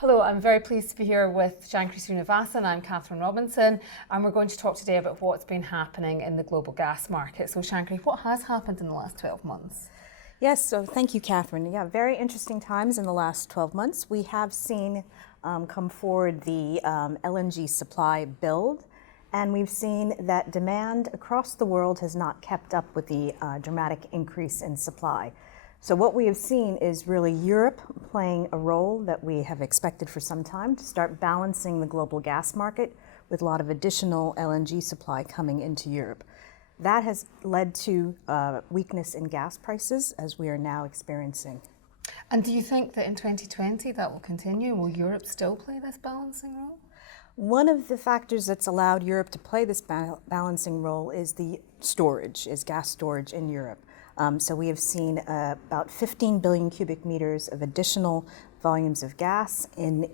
Hello, I'm very pleased to be here with Shankari Srinivasan. I'm Catherine Robinson, and we're going to talk today about what's been happening in the global gas market. So Shankari, what has happened in the last 12 months? Yes, so thank you, Catherine. Yeah, very interesting times in the last 12 months. We have seen come forward the LNG supply build, and we've seen that demand across the world has not kept up with the dramatic increase in supply. So what we have seen is really Europe playing a role that we have expected for some time to start balancing the global gas market with a lot of additional LNG supply coming into Europe. That has led to weakness in gas prices, as we are now experiencing. And do you think that in 2020 that will continue? Will Europe still play this balancing role? One of the factors that's allowed Europe to play this balancing role is the storage, is gas storage in Europe. So we have seen about 15 billion cubic meters of additional volumes of gas in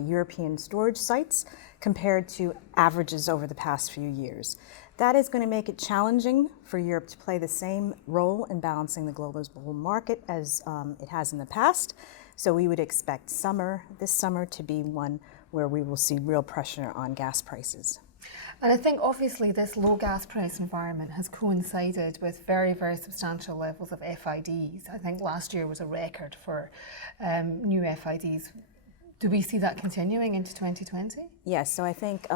European storage sites compared to averages over the past few years. That is going to make it challenging for Europe to play the same role in balancing the global market as it has in the past. So we would expect this summer to be one where we will see real pressure on gas prices. And I think obviously this low gas price environment has coincided with very, very substantial levels of FIDs. I think last year was a record for new FIDs. Do we see that continuing into 2020? Yes, so I think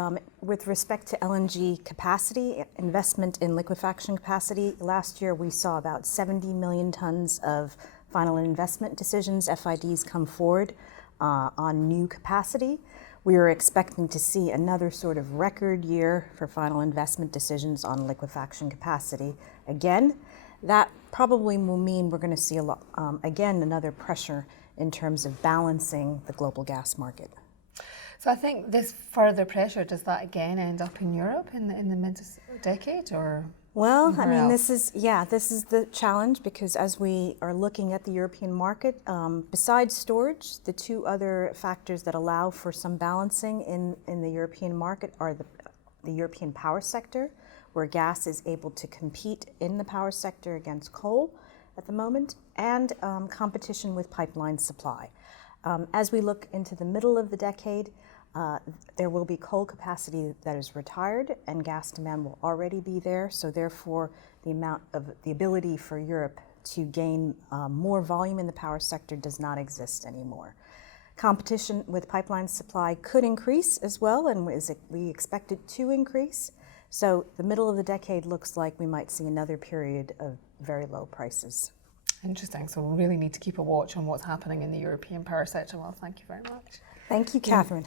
with respect to LNG capacity, investment in liquefaction capacity, last year we saw about 70 million tons of final investment decisions, FIDs, come forward on new capacity. We are expecting to see another sort of record year for final investment decisions on liquefaction capacity. Again, that probably will mean we're going to see again another pressure in terms of balancing the global gas market. So I think this further pressure, does that again end up in Europe in the mid-decade, or? Well, I mean, this is the challenge, because as we are looking at the European market, besides storage, the two other factors that allow for some balancing in the European market are the European power sector, where gas is able to compete in the power sector against coal at the moment, and competition with pipeline supply. As we look into the middle of the decade, there will be coal capacity that is retired, and gas demand will already be there. So therefore, the ability for Europe to gain more volume in the power sector does not exist anymore. Competition with pipeline supply could increase as well, and we expect it to increase. So the middle of the decade looks like we might see another period of very low prices. Interesting. So we really need to keep a watch on what's happening in the European power sector. Well, thank you very much. Thank you, Catherine.